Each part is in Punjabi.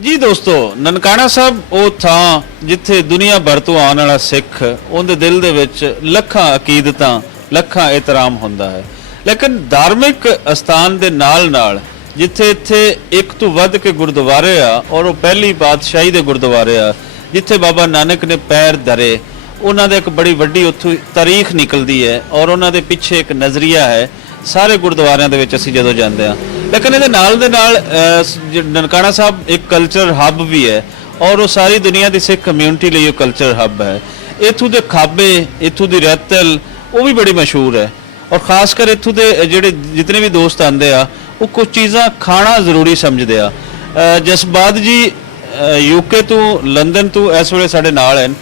ਜੀ ਦੋਸਤੋ, ਨਨਕਾਣਾ ਸਾਹਿਬ ਉਹ ਥਾਂ ਜਿੱਥੇ ਦੁਨੀਆ ਭਰ ਤੋਂ ਆਉਣ ਵਾਲਾ ਸਿੱਖ ਉਹਦੇ ਦਿਲ ਦੇ ਵਿੱਚ ਲੱਖਾਂ ਅਕੀਦਤਾਂ ਲੱਖਾਂ ਇਤਰਾਮ ਹੁੰਦਾ ਹੈ। ਲੇਕਿਨ ਧਾਰਮਿਕ ਅਸਥਾਨ ਦੇ ਨਾਲ ਜਿੱਥੇ ਇੱਥੇ ਇੱਕ ਤੋਂ ਵੱਧ ਕੇ ਗੁਰਦੁਆਰੇ ਆ ਔਰ ਉਹ ਪਹਿਲੀ ਪਾਤਸ਼ਾਹੀ ਦੇ ਗੁਰਦੁਆਰੇ ਆ ਜਿੱਥੇ ਬਾਬਾ ਨਾਨਕ ਨੇ ਪੈਰ ਧਰੇ, ਉਹਨਾਂ ਦੇ ਇੱਕ ਬੜੀ ਵੱਡੀ ਉੱਥੋਂ ਤਾਰੀਖ ਨਿਕਲਦੀ ਹੈ ਔਰ ਉਹਨਾਂ ਦੇ ਪਿੱਛੇ ਇੱਕ ਨਜ਼ਰੀਆ ਹੈ ਸਾਰੇ ਗੁਰਦੁਆਰਿਆਂ ਦੇ ਵਿੱਚ ਅਸੀਂ ਜਦੋਂ ਜਾਂਦੇ ਹਾਂ। ਲੇਕਿਨ ਇਹਦੇ ਨਾਲ ਦੇ ਨਾਲ ਨਨਕਾਣਾ ਸਾਹਿਬ ਇੱਕ ਕਲਚਰ ਹੱਬ ਵੀ ਹੈ ਔਰ ਉਹ ਸਾਰੀ ਦੁਨੀਆ ਦੀ ਸਿੱਖ ਕਮਿਊਨਿਟੀ ਲਈ ਉਹ ਕਲਚਰ ਹੱਬ ਹੈ। ਇੱਥੋਂ ਦੇ ਖਾਬੇ, ਇੱਥੋਂ ਦੀ ਰੈਤਲ ਉਹ ਵੀ ਬੜੀ ਮਸ਼ਹੂਰ ਹੈ ਔਰ ਖਾਸ ਕਰ ਇੱਥੋਂ ਦੇ ਜਿਹੜੇ ਜਿਤਨੇ ਵੀ ਦੋਸਤ ਆਉਂਦੇ ਆ ਉਹ ਕੁਝ ਚੀਜ਼ਾਂ ਖਾਣਾ ਜ਼ਰੂਰੀ ਸਮਝਦੇ ਆ। ਜਸਬਾਦ ਜੀ ਯੂਕੇ ਤੋਂ ਲੰਡਨ ਤੋਂ ਇਸ ਵੇਲੇ ਸਾਡੇ ਨਾਲ ਹਨ।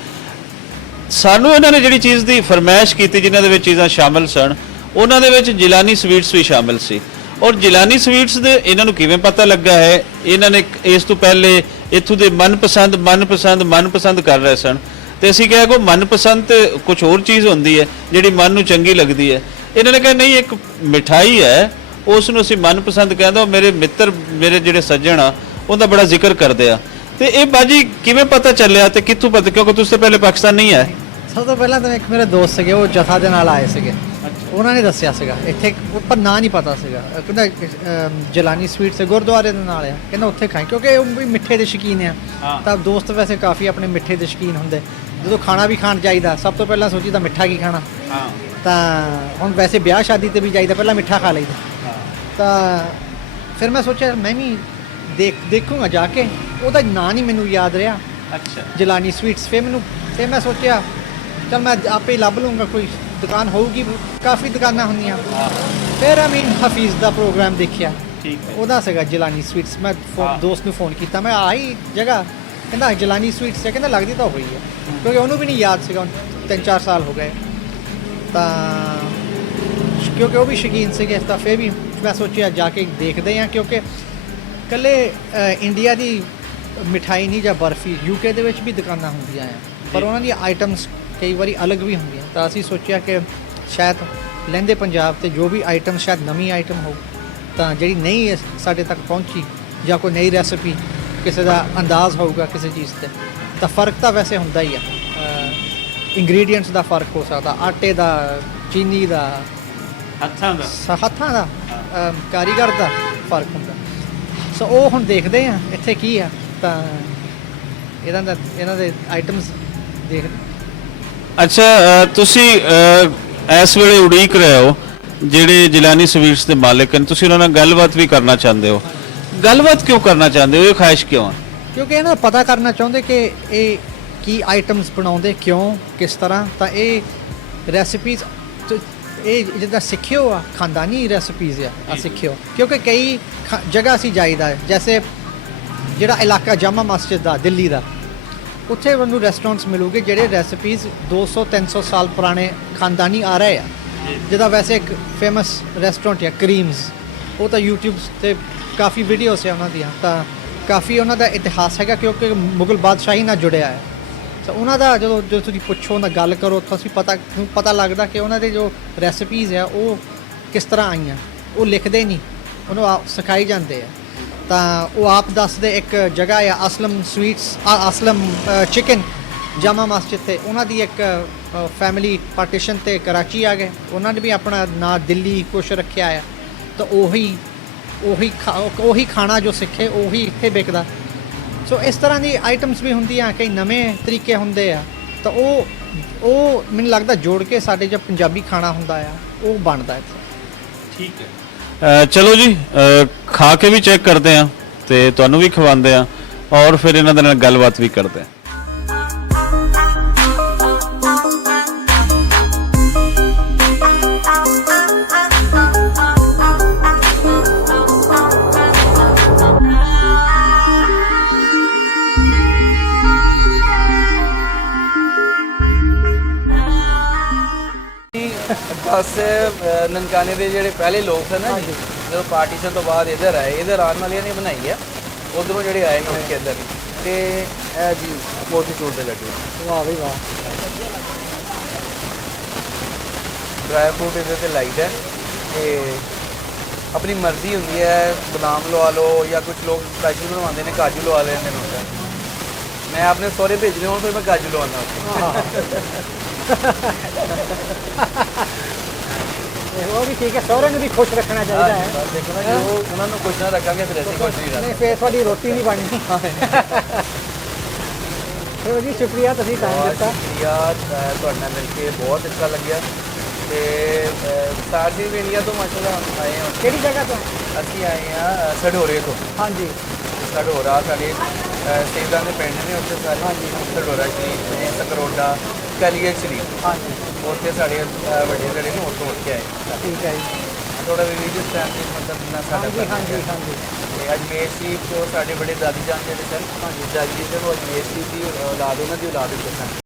ਸਾਨੂੰ ਇਹਨਾਂ ਨੇ ਜਿਹੜੀ ਚੀਜ਼ ਦੀ ਫਰਮਾਇਸ਼ ਕੀਤੀ ਜਿਨ੍ਹਾਂ ਦੇ ਵਿੱਚ ਚੀਜ਼ਾਂ ਸ਼ਾਮਿਲ ਸਨ ਉਹਨਾਂ ਦੇ ਵਿੱਚ ਜਿਲਾਨੀ ਸਵੀਟਸ ਵੀ ਸ਼ਾਮਿਲ ਸੀ। ਔਰ ਜਿਲਾਨੀ ਸਵੀਟਸ ਦੇ ਇਹਨਾਂ ਨੂੰ ਕਿਵੇਂ ਪਤਾ ਲੱਗਾ ਹੈ, ਇਹਨਾਂ ਨੇ ਇਸ ਤੋਂ ਪਹਿਲੇ ਇੱਥੋਂ ਦੇ ਮਨਪਸੰਦ ਕਰ ਰਹੇ ਸਨ ਤੇ ਅਸੀਂ ਕਿਹਾ ਕਿ ਮਨਪਸੰਦ ਤੇ ਕੁਝ ਹੋਰ ਚੀਜ਼ ਹੁੰਦੀ ਹੈ ਜਿਹੜੀ ਮਨ ਨੂੰ ਚੰਗੀ ਲੱਗਦੀ ਹੈ। ਇਹਨਾਂ ਨੇ ਕਿਹਾ ਨਹੀਂ, ਇੱਕ ਮਿਠਾਈ ਹੈ ਉਸ ਨੂੰ ਅਸੀਂ ਮਨਪਸੰਦ ਕਹਿੰਦਾ। ਮੇਰੇ ਮਿੱਤਰ, ਮੇਰੇ ਜਿਹੜੇ ਸੱਜਣ ਆ ਉਹਦਾ ਬੜਾ ਜ਼ਿਕਰ ਕਰਦੇ ਆ। ਤੇ ਇਹ ਬਾਜੀ ਕਿਵੇਂ ਪਤਾ ਚੱਲਿਆ ਤੇ ਕਿੱਥੋਂ ਪਤਾ, ਕਿਉਂਕਿ ਤੁਸੀਂ ਤਾਂ ਪਹਿਲੇ ਪਾਕਿਸਤਾਨ ਨਹੀਂ ਆਏ? ਸਭ ਤੋਂ ਪਹਿਲਾਂ ਤਾਂ ਇੱਕ ਮੇਰੇ ਦੋਸਤ ਸੀਗੇ, ਉਹ ਜਥਾ ਦੇ ਨਾਲ ਆਏ ਸੀਗੇ। ਉਹਨਾਂ ਨੇ ਦੱਸਿਆ ਸੀਗਾ ਇੱਥੇ, ਪਰ ਨਾਂ ਨਹੀਂ ਪਤਾ ਸੀਗਾ। ਕਹਿੰਦਾ ਜਲਾਨੀ ਸਵੀਟ ਸੇ ਗੁਰਦੁਆਰੇ ਦੇ ਨਾਲ ਆ, ਕਹਿੰਦਾ ਉੱਥੇ ਖਾਈ, ਕਿਉਂਕਿ ਉਹ ਵੀ ਮਿੱਠੇ ਦੇ ਸ਼ੌਕੀਨ ਆ। ਤਾਂ ਦੋਸਤ ਵੈਸੇ ਕਾਫੀ ਆਪਣੇ ਮਿੱਠੇ ਦੇ ਸ਼ੌਕੀਨ ਹੁੰਦੇ। ਜਦੋਂ ਖਾਣਾ ਵੀ ਖਾਣ ਜਾਈਦਾ ਸਭ ਤੋਂ ਪਹਿਲਾਂ ਸੋਚੀਦਾ ਮਿੱਠਾ ਕੀ ਖਾਣਾ। ਤਾਂ ਹੁਣ ਵੈਸੇ ਵਿਆਹ ਸ਼ਾਦੀ ਤੇ ਵੀ ਜਾਈਦਾ ਪਹਿਲਾਂ ਮਿੱਠਾ ਖਾ ਲਈਦਾ। ਤਾਂ ਫਿਰ ਮੈਂ ਸੋਚਿਆ ਮੈਂ ਵੀ ਦੇਖੂੰਗਾ ਜਾ ਕੇ। ਉਹਦਾ ਨਾਂ ਨਹੀਂ ਮੈਨੂੰ ਯਾਦ ਰਿਹਾ, ਜਲਾਨੀ ਸਵੀਟਸ। ਫਿਰ ਮੈਂ ਸੋਚਿਆ ਚਲ ਮੈਂ ਆਪੇ ਲੱਭ ਲੂੰਗਾ, ਕੋਈ ਦੁਕਾਨ ਹੋਊਗੀ, ਕਾਫੀ ਦੁਕਾਨਾਂ ਹੁੰਦੀਆਂ। ਫਿਰ ਅਮੀਨ ਹਫੀਜ਼ ਦਾ ਪ੍ਰੋਗਰਾਮ ਦੇਖਿਆ, ਉਹਦਾ ਸੀਗਾ ਜਲਾਨੀ ਸਵੀਟਸ। ਮੈਂ ਦੋਸਤ ਨੂੰ ਫੋਨ ਕੀਤਾ, ਮੈਂ ਆਹੀ ਜਗ੍ਹਾ, ਕਹਿੰਦਾ ਜਲਾਨੀ ਸਵੀਟਸ ਹੈ। ਕਹਿੰਦਾ ਲੱਗਦੀ ਤਾਂ ਹੋਈ ਹੈ, ਕਿਉਂਕਿ ਉਹਨੂੰ ਵੀ ਨਹੀਂ ਯਾਦ ਸੀਗਾ। 3-4 ਸਾਲ ਹੋ ਗਏ ਤਾਂ, ਕਿਉਂਕਿ ਉਹ ਵੀ ਸ਼ੌਕੀਨ ਸੀਗੇ। ਤਾਂ ਫਿਰ ਵੀ ਮੈਂ ਸੋਚਿਆ ਜਾ ਕੇ ਦੇਖਦੇ ਹਾਂ, ਕਿਉਂਕਿ ਇਕੱਲੇ ਇੰਡੀਆ ਦੀ ਮਿਠਾਈ ਨਹੀਂ ਜਾਂ ਬਰਫੀ, ਯੂਕੇ ਦੇ ਵਿੱਚ ਵੀ ਦੁਕਾਨਾਂ ਹੁੰਦੀਆਂ ਆ, ਪਰ ਉਹਨਾਂ ਦੀਆਂ ਆਈਟਮਸ ਕਈ ਵਾਰੀ ਅਲੱਗ ਵੀ ਹੁੰਦੀਆਂ। ਤਾਂ ਅਸੀਂ ਸੋਚਿਆ ਕਿ ਸ਼ਾਇਦ ਲਹਿੰਦੇ ਪੰਜਾਬ ਤੇ ਜੋ ਵੀ ਆਈਟਮ, ਸ਼ਾਇਦ ਨਵੀਂ ਆਈਟਮ ਹੋ ਤਾਂ ਜਿਹੜੀ ਨਹੀਂ ਸਾਡੇ ਤੱਕ ਪਹੁੰਚੀ, ਜਾਂ ਕੋਈ ਨਈ ਰੈਸਪੀ, ਕਿਸੇ ਦਾ ਅੰਦਾਜ਼ ਹੋਊਗਾ ਕਿਸੇ ਚੀਜ਼ 'ਤੇ। ਤਾਂ ਫ਼ਰਕ ਤਾਂ ਵੈਸੇ ਹੁੰਦਾ ਹੀ ਆ, ਇੰਗਰੀਡੀਐਂਟਸ ਦਾ ਫ਼ਰਕ ਹੋ ਸਕਦਾ, ਆਟੇ ਦਾ, ਚੀਨੀ ਦਾ, ਹੱਥਾਂ ਦਾ, ਕਾਰੀਗਰ ਦਾ ਫ਼ਰਕ ਹੁੰਦਾ। ਸੋ ਉਹ ਹੁਣ ਦੇਖਦੇ ਆ ਇੱਥੇ ਕੀ ਆ। ਤਾਂ ਇਹਨਾਂ ਦੇ ਆਈਟਮਸ ਦੇਖਦੇ। ਅੱਛਾ, ਤੁਸੀਂ ਇਸ ਵੇਲੇ ਉਡੀਕ ਰਹੇ ਹੋ ਜਿਹੜੇ ਜਿਲਾਨੀ ਸਵੀਟਸ ਦੇ ਮਾਲਕ ਹਨ, ਤੁਸੀਂ ਉਹਨਾਂ ਨਾਲ ਗੱਲਬਾਤ ਵੀ ਕਰਨਾ ਚਾਹੁੰਦੇ ਹੋ। ਗੱਲਬਾਤ ਕਿਉਂ ਕਰਨਾ ਚਾਹੁੰਦੇ ਹੋ, ਇਹ ਖਾਹਿਸ਼ ਕਿਉਂ ਹੈ? ਕਿਉਂਕਿ ਇਹਨਾਂ ਦਾ ਪਤਾ ਕਰਨਾ ਚਾਹੁੰਦੇ ਕਿ ਇਹ ਕੀ ਆਈਟਮਸ ਬਣਾਉਂਦੇ, ਕਿਉਂ, ਕਿਸ ਤਰ੍ਹਾਂ। ਤਾਂ ਇਹ ਰੈਸਪੀਜ਼ ਇਹ ਜਿੱਦਾਂ ਸਿੱਖਿਓ ਆ, ਖਾਨਦਾਨੀ ਰੈਸਪੀਜ਼ ਆ ਸਿੱਖਿਓ। ਕਿਉਂਕਿ ਕਈ ਜਗ੍ਹਾ ਅਸੀਂ ਜਾਈਦਾ, ਜੈਸੇ ਜਿਹੜਾ ਇਲਾਕਾ ਜਾਮਾ ਮਸਜਿਦ ਦਾ ਦਿੱਲੀ ਦਾ, ਉੱਥੇ ਮੈਨੂੰ ਰੈਸਟੋਰੈਂਟਸ ਮਿਲੂਗੇ ਜਿਹੜੇ ਰੈਸਪੀਜ਼ 200-300 ਸਾਲ ਪੁਰਾਣੇ ਖਾਨਦਾਨੀ ਆ ਰਹੇ ਆ। ਜਿਹਦਾ ਵੈਸੇ ਇੱਕ ਫੇਮਸ ਰੈਸਟੋਰੈਂਟ ਆ ਕਰੀਮਸ, ਉਹ ਤਾਂ ਯੂਟਿਊਬ 'ਤੇ ਕਾਫੀ ਵੀਡੀਓਸ ਆ ਉਹਨਾਂ ਦੀਆਂ। ਤਾਂ ਕਾਫੀ ਉਹਨਾਂ ਦਾ ਇਤਿਹਾਸ ਹੈਗਾ, ਕਿਉਂਕਿ ਮੁਗਲ ਬਾਦਸ਼ਾਹੀ ਨਾਲ ਜੁੜਿਆ ਹੈ। ਤਾਂ ਉਹਨਾਂ ਦਾ ਜਦੋਂ ਤੁਸੀਂ ਪੁੱਛੋ, ਉਹਨਾਂ ਗੱਲ ਕਰੋ, ਤਾਂ ਅਸੀਂ ਪਤਾ ਲੱਗਦਾ ਕਿ ਉਹਨਾਂ ਦੇ ਜੋ ਰੈਸਪੀਜ਼ ਆ ਉਹ ਕਿਸ ਤਰ੍ਹਾਂ ਆਈਆਂ। ਉਹ ਲਿਖਦੇ ਨਹੀਂ, ਉਹਨੂੰ ਸਿਖਾਈ ਜਾਂਦੇ ਆ। ਤਾਂ ਉਹ ਆਪ ਦੱਸਦੇ, ਇੱਕ ਜਗ੍ਹਾ ਆ ਅਸਲਮ ਸਵੀਟਸ, ਅਸਲਮ ਚਿਕਨ, ਜਾਮਾ ਮਸਜਿਦ 'ਤੇ। ਉਹਨਾਂ ਦੀ ਇੱਕ ਫੈਮਿਲੀ ਪਾਰਟੀਸ਼ਨ 'ਤੇ ਕਰਾਚੀ ਆ ਗਏ, ਉਹਨਾਂ ਨੇ ਵੀ ਆਪਣਾ ਨਾਂ ਦਿੱਲੀ ਕੁਛ ਰੱਖਿਆ ਆ। ਤਾਂ ਉਹੀ ਖਾਣਾ ਜੋ ਸਿੱਖੇ ਉਹੀ ਇੱਥੇ ਵਿਕਦਾ। ਸੋ ਇਸ ਤਰ੍ਹਾਂ ਦੀ ਆਈਟਮਸ ਵੀ ਹੁੰਦੀਆਂ, ਕਈ ਨਵੇਂ ਤਰੀਕੇ ਹੁੰਦੇ ਆ। ਤਾਂ ਉਹ ਮੈਨੂੰ ਲੱਗਦਾ ਜੋੜ ਕੇ ਸਾਡੇ ਜੋ ਪੰਜਾਬੀ ਖਾਣਾ ਹੁੰਦਾ ਆ ਉਹ ਬਣਦਾ ਇੱਥੇ। ਠੀਕ ਹੈ, ਚਲੋ ਜੀ ਖਾ ਕੇ ਵੀ ਚੈੱਕ ਕਰਦੇ ਹਾਂ ਤੇ ਤੁਹਾਨੂੰ ਵੀ ਖਵਾਉਂਦੇ ਹਾਂ ਔਰ ਫਿਰ ਇਹਨਾਂ ਦੇ ਨਾਲ ਗੱਲਬਾਤ ਵੀ ਕਰਦੇ ਹਾਂ। ਬਸ ਨਨਕਾਣੇ ਦੇ ਜਿਹੜੇ ਪਹਿਲੇ ਲੋਕ ਸਨ ਨਾ, ਜਦੋਂ ਪਾਰਟੀਸ਼ਨ ਤੋਂ ਬਾਅਦ ਇੱਧਰ ਆਏ, ਇੱਧਰ ਆਉਣ ਵਾਲਿਆਂ ਨੇ ਬਣਾਈ ਹੈ, ਉੱਧਰੋਂ ਜਿਹੜੇ ਆਏ ਨੇ ਉਨਕੇ ਇੱਧਰ। ਤੇ ਇਹ ਜੀ ਮੋਤੀਚੂਰ ਦੇ ਲੱਡੂ, ਵਾਹ ਬਈ ਵਾਹ। ਡਰਾਈ ਫਰੂਟ ਇਹਦੇ 'ਤੇ ਲਾਈਟ ਹੈ। ਤੇ ਆਪਣੀ ਮਰਜ਼ੀ ਹੁੰਦੀ ਹੈ, ਬਦਾਮ ਲਵਾ ਲਓ ਜਾਂ ਕੁਝ ਲੋਕ ਕਾਜੂ ਬਣਵਾਉਂਦੇ ਨੇ, ਕਾਜੂ ਲਵਾ ਲੈਂਦੇ ਨੇ ਹੁੰਦਾ। ਮੈਂ ਆਪਣੇ ਸਹੁਰੇ ਭੇਜਣੇ ਹੋਣ ਫਿਰ ਮੈਂ ਕਾਜੂ ਲਵਾਉਂਦਾ ਉਹ ਵੀ ਠੀਕ ਹੈ, ਸਹੁਰੇ ਨੂੰ ਵੀ ਖੁਸ਼ ਰੱਖਣਾ ਚਾਹੀਦਾ ਹੈ। ਬਸ ਦੇਖੋ ਨਾ, ਜੋ ਉਹਨਾਂ ਨੂੰ ਖੁਸ਼ ਨਾ ਰੱਖਾਂਗੇ ਫਿਰ ਅਸੀਂ ਖੁਸ਼ ਨਹੀਂ ਨਹੀਂ ਰਹਿੰਦੇ। ਫੇਰ ਤੁਹਾਡੀ ਰੋਟੀ ਨਹੀਂ ਬਣਨੀ। ਚਲੋ ਜੀ ਸ਼ੁਕਰੀਆ, ਤੁਸੀਂ ਟਾਈਮ ਬਹੁਤ ਦਿੱਤਾ। ਸ਼ੁਕਰੀਆ, ਤੁਹਾਡੇ ਨਾਲ ਮਿਲ ਕੇ ਬਹੁਤ ਅੱਛਾ ਲੱਗਿਆ। ਤੇ ਸਾਡੀ ਇੰਡੀਆ ਤੋਂ ਮਾਸ਼ਾਅੱਲਾ ਆਏ ਹਾਂ। ਕਿਹੜੀ ਜਗ੍ਹਾ ਤੋਂ? ਅਸੀਂ ਆਏ ਹਾਂ ਸਢੋਰੇ ਤੋਂ। ਹਾਂਜੀ ਸਢੋਰਾ ਸਾਡੇ ਸੇਵਦਾਂ ਦੇ ਪਿੰਡ ਨੇ ਉੱਥੇ ਸਾਰੇ। ਹਾਂਜੀ। ਸਢੋਰਾ ਸ਼ਰੀਫ ਨੇ, ਸਕਰੋਡਾ, ਕਲੀਅਰ ਸ਼ਰੀਫ, ਹਾਂਜੀ ਉੱਥੇ ਸਾਡੇ ਵੱਡੇ ਜਿਹੜੇ ਨੇ ਉੱਥੋਂ ਉੱਠ ਕੇ ਆਏ। ਠੀਕ ਹੈ ਜੀ। ਥੋੜਾ ਰਿਲੀਜੀਅਸ ਫੈਮਿਲੀ ਮਤਲਬ ਨਾ ਸਾਡਾ ਹਾਂਜੀ ਹਾਂਜੀ ਹਾਂਜੀ। ਤੇ ਅਜਮੇਰ ਸ਼ਰੀਫ ਤੋਂ ਸਾਡੇ ਬੜੇ ਦਾਦੀ ਜਾਨ ਜਿਹੜੇ ਸਨ, ਦਾਦੀ ਜੀ ਤੋਂ ਅਜਮੇਰ ਸ਼ਰੀਫ ਦੀ ਔਲਾਦ, ਉਹਨਾਂ ਦੀ ਔਲਾਦ ਵਿੱਚ ਸਨ।